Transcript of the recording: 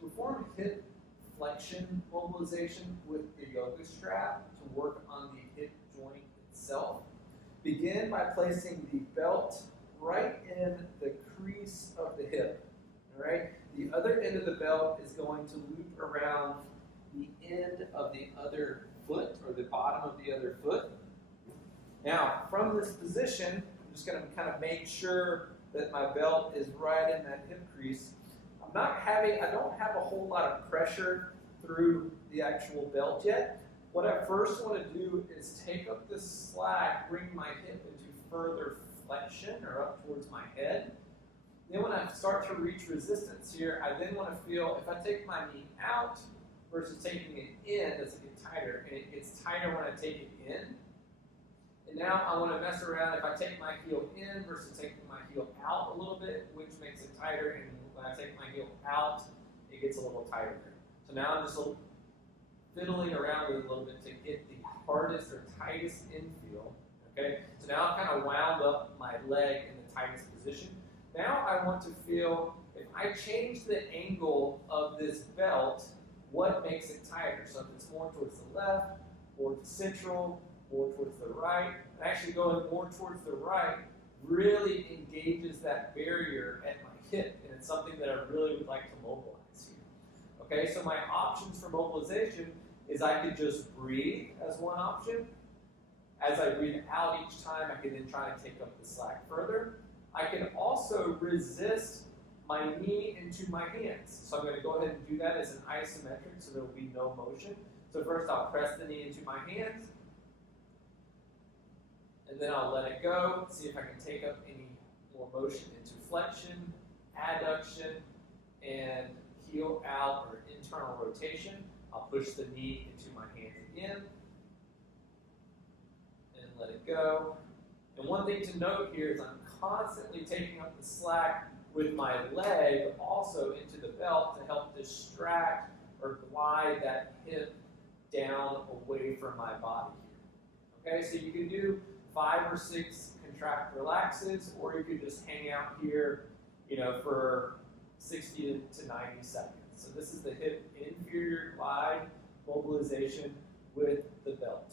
perform hip flexion mobilization with the yoga strap to work on the hip joint itself. Begin by placing the belt right in the crease of the hip. All right? The other end of the belt is going to loop around the end of the other foot, or the bottom of the other foot. Now, from this position, I'm just going to kind of make sure that my belt is right in that hip crease. I don't have a whole lot of pressure through the actual belt yet. What I first want to do is take up this slack, bring my hip into further flexion or up towards my head. Then when I start to reach resistance here, I then want to feel if I take my knee out versus taking it in, does it get tighter? And it gets tighter when I take it in. And now I want to mess around if I take my heel in versus taking my heel out a little bit, which makes it tighter. And when I take my heel out, it gets a little tighter there. So now I'm just fiddling around with it a little bit to get the hardest or tightest infeel. Okay? So now I've kind of wound up my leg in the tightest position. Now I want to feel, if I change the angle of this belt, what makes it tighter? So if it's more towards the left, more to central, more towards the right, and actually going more towards the right really engages that barrier at my hip, and it's something that I really would like to mobilize here. Okay, so my options for mobilization is I could just breathe as one option. As I breathe out each time, I can then try to take up the slack further. I can also resist my knee into my hands. So I'm going to go ahead and do that as an isometric so there will be no motion. So first I'll press the knee into my hands, and then I'll let it go, see if I can take up any more motion into flexion, adduction, and heel out or internal rotation. I'll push the knee into my hands again, and let it go. And one thing to note here is I'm constantly taking up the slack with my leg also into the belt to help distract or glide that hip down away from my body here. Okay, so you can do 5 or 6 contract relaxes, or you could just hang out here, for 60 to 90 seconds. So this is the hip inferior glide mobilization with the belt.